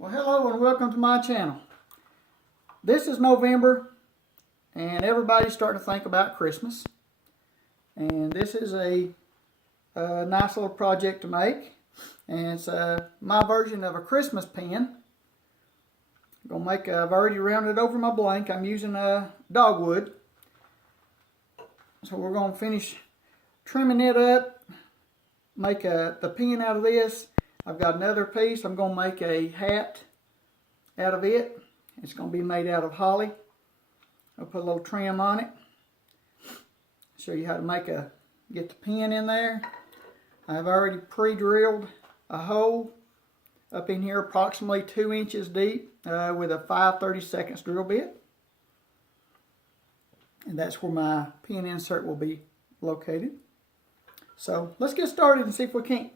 Well, hello and welcome to my channel. This is November and everybody's starting to think about Christmas. And this is a nice little project to make. And it's my version of a Christmas pen. I've already rounded over my blank. I'm using dogwood. So we're going to finish trimming it up, make the pen out of this. I've got another piece. I'm going to make a hat out of it. It's going to be made out of holly. I'll put a little trim on it. Show you how to get the pen in there. I've already pre-drilled a hole up in here approximately 2 inches deep with a 5/32 drill bit. And that's where my pen insert will be located. So let's get started and see if we can't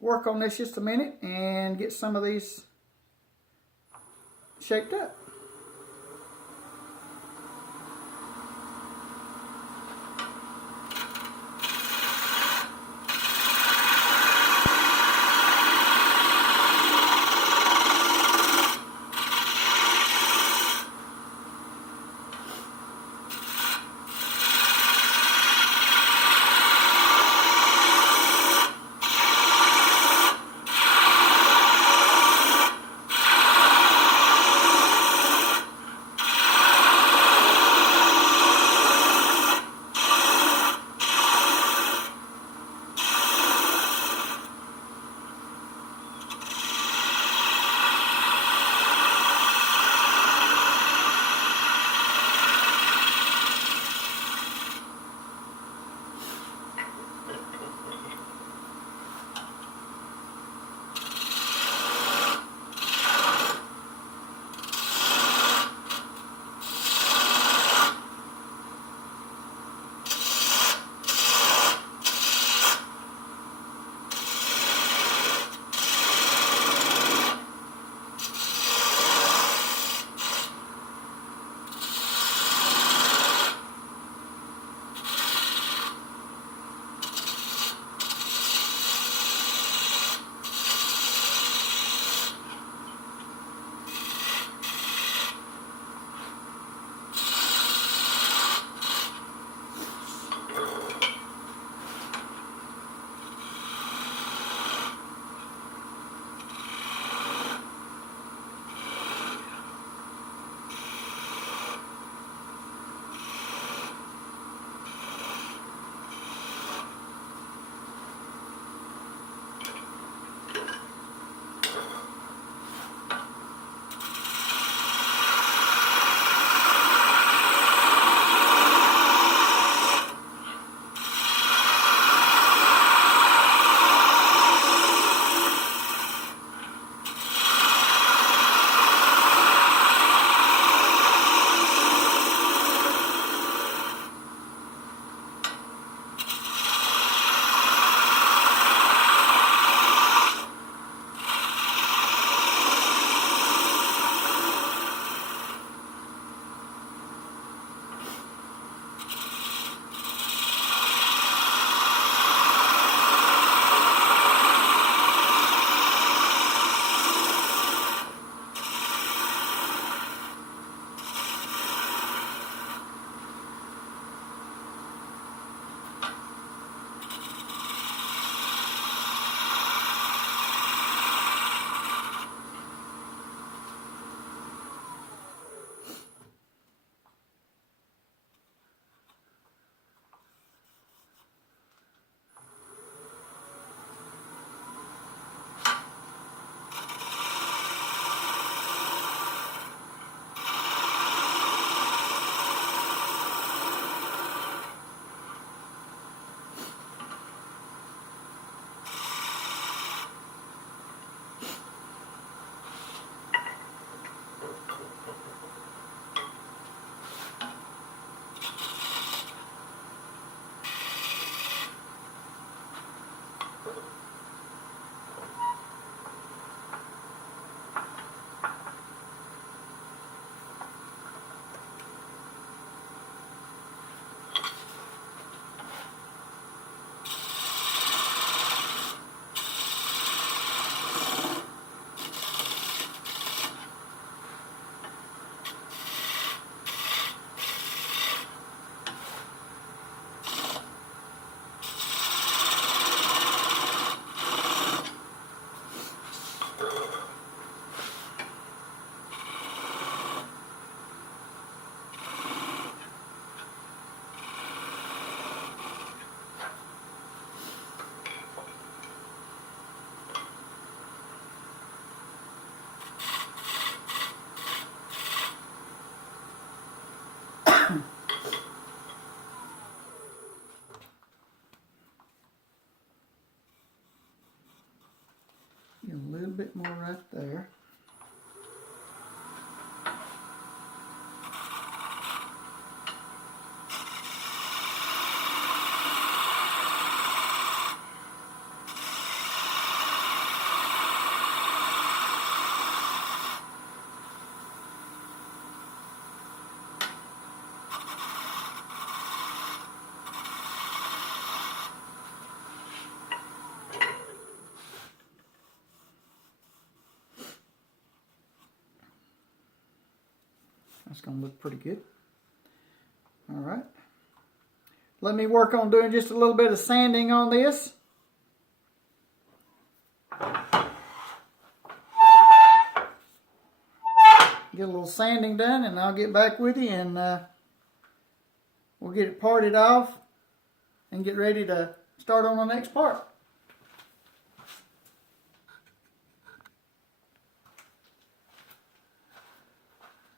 work on this just a minute and get some of these shaped up. Get a little bit more right there. That's going to look pretty good. All right. Let me work on doing just a little bit of sanding on this. Get a little sanding done and I'll get back with you and we'll get it parted off and get ready to start on the next part.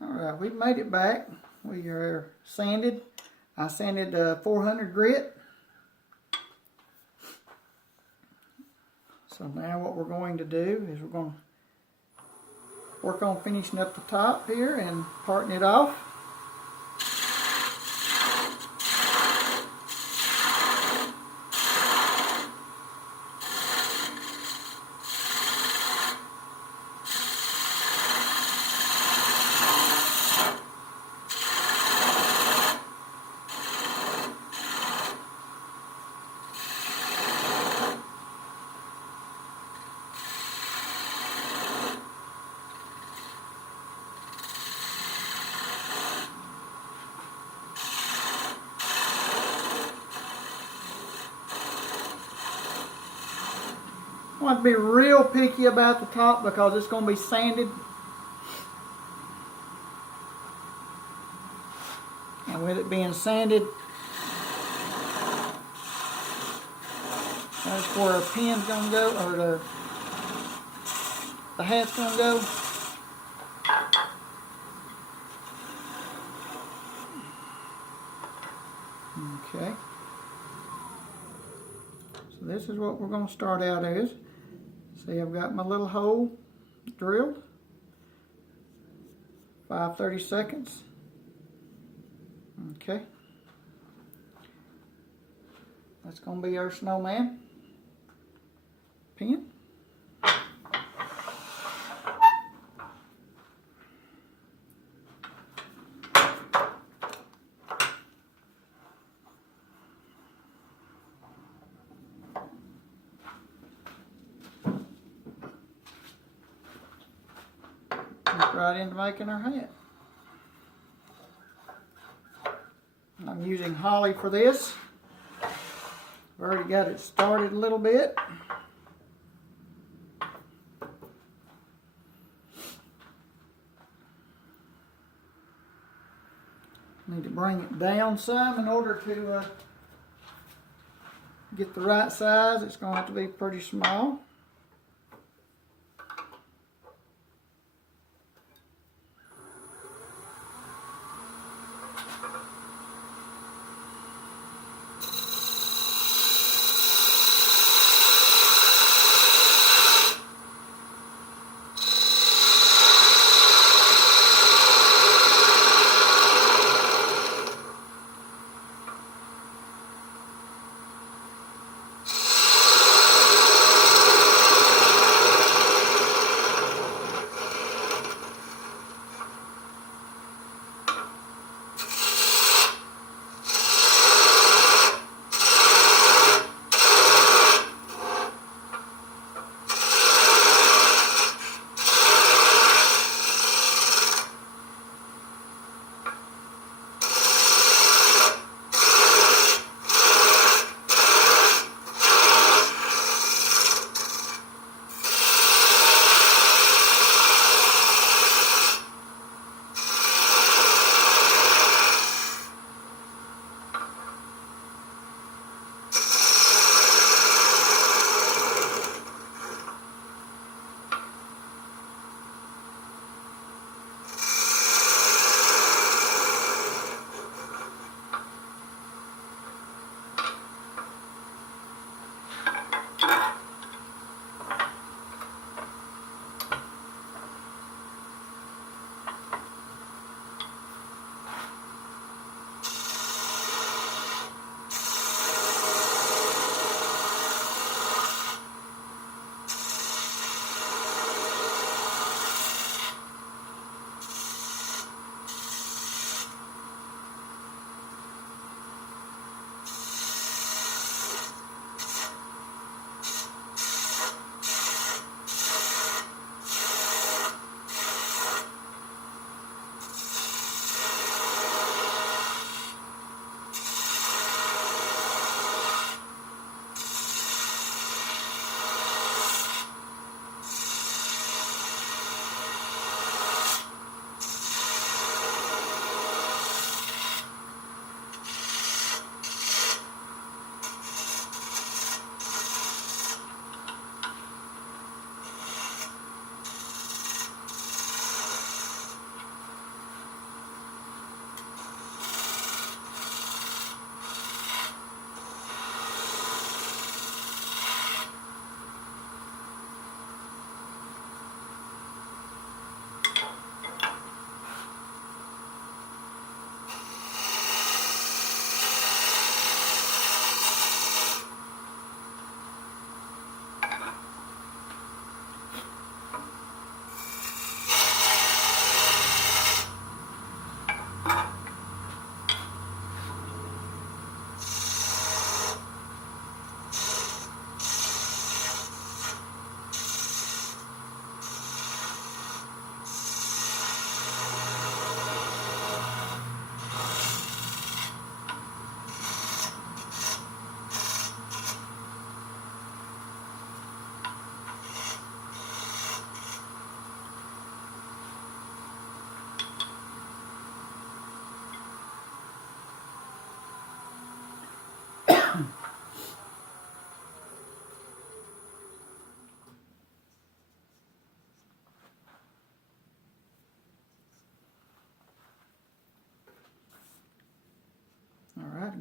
Alright, we've made it back. We are sanded. I sanded 400 grit. So now what we're going to do is we're going to work on finishing up the top here and parting it off. I want to be real picky about the top because it's going to be sanded. And with it being sanded, that's where our pen's going to go, or the hat's going to go. Okay. So this is what we're going to start out as. See, I've got my little hole drilled. 5/32. Okay. That's going to be our snowman pen. Right into making our hat. I'm using holly for this. I've already got it started a little bit. Need to bring it down some in order to get the right size. It's going to have to be pretty small.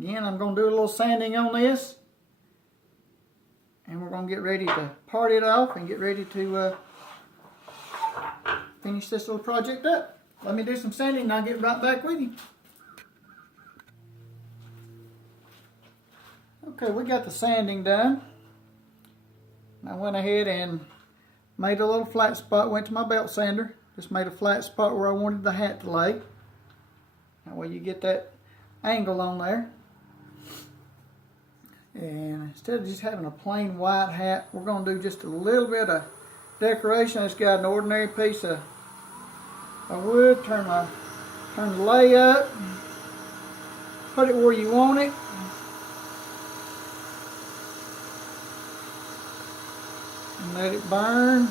Again, I'm going to do a little sanding on this. And we're going to get ready to part it off and get ready to finish this little project up. Let me do some sanding and I'll get right back with you. Okay, we got the sanding done. I went ahead and made a little flat spot, went to my belt sander, just made a flat spot where I wanted the hat to lay. That way you get that angle on there. And instead of just having a plain white hat, we're going to do just a little bit of decoration. It's got an ordinary piece of wood. Turn the lay up, put it where you want it. And let it burn.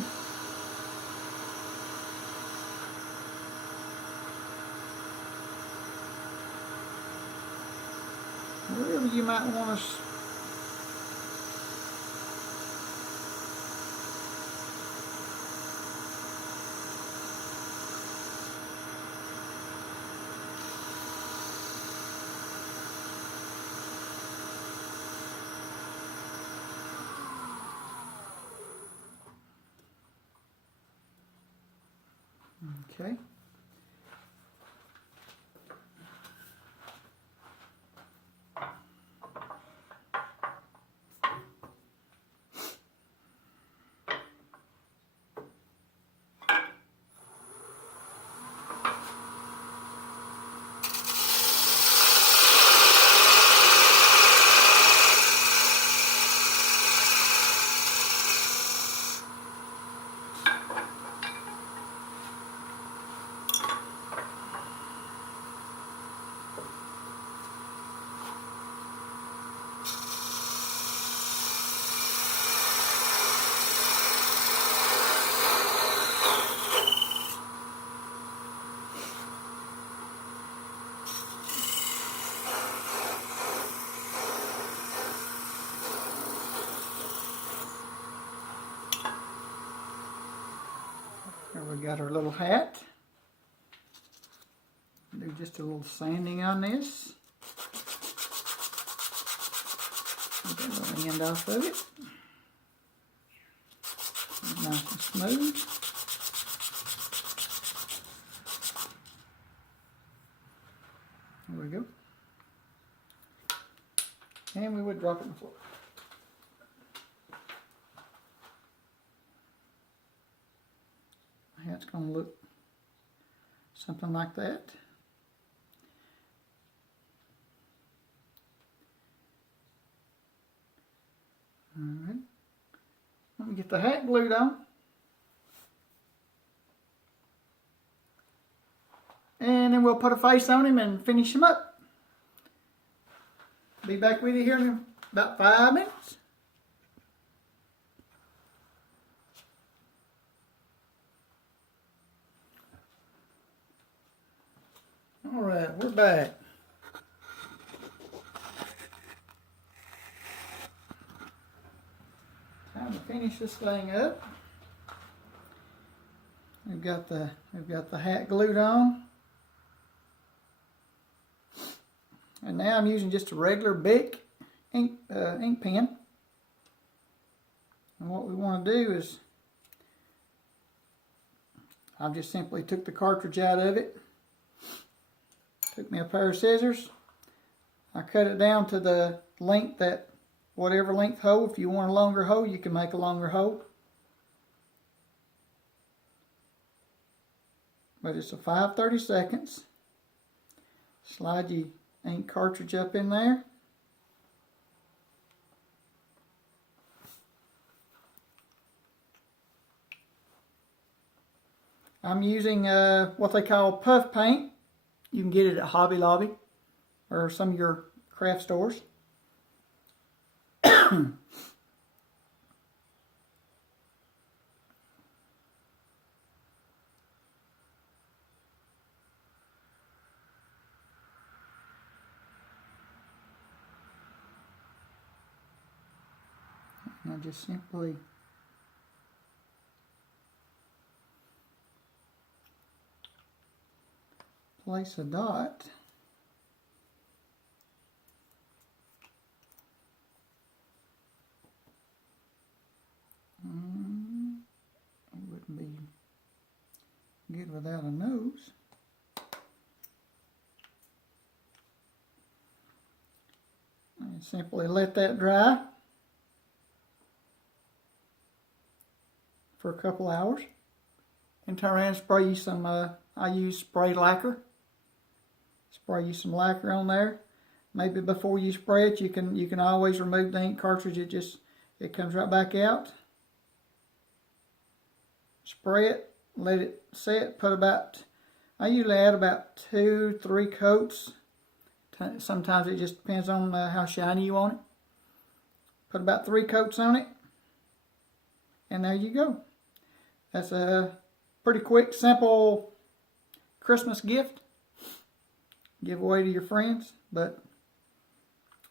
Wherever you might want to. Okay. Here we got our little hat. Do just a little sanding on this. Get that little end off of it. Nice and smooth. There we go. And we would drop it on the floor. Hat's going to look something like that. Alright. Let me get the hat glued on. And then we'll put a face on him and finish him up. Be back with you here in about 5 minutes. Alright, we're back. Time to finish this thing up. We've got the hat glued on. And now I'm using just a regular Bic ink pen. And what we want to do is, I've just simply took the cartridge out of it. Took me a pair of scissors. I cut it down to the length that, whatever length hole. If you want a longer hole, you can make a longer hole. But it's a 5/32. Slide your ink cartridge up in there. I'm using what they call puff paint. You can get it at Hobby Lobby or some of your craft stores. And I just simply place a dot without a nose. And simply let that dry for a couple hours. And turn around and spray you some, I use spray lacquer. Spray you some lacquer on there. Maybe before you spray it, you can always remove the ink cartridge. It comes right back out. Spray it, let it set. I usually add about 2-3 coats. Sometimes it just depends on how shiny you want it. Put about 3 coats on it, and there you go. That's a pretty quick, simple Christmas gift. Give away to your friends, but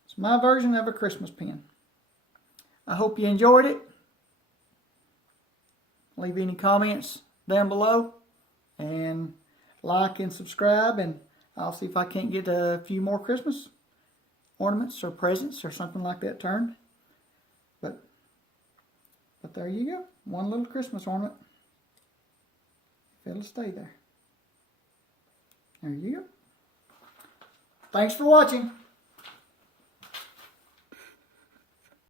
it's my version of a Christmas pen. I hope you enjoyed it. Leave any comments down below, and like and subscribe, and I'll see if I can't get a few more Christmas ornaments or presents or something like that turned. But there you go. One little Christmas ornament. If it'll stay there. There you go. Thanks for watching.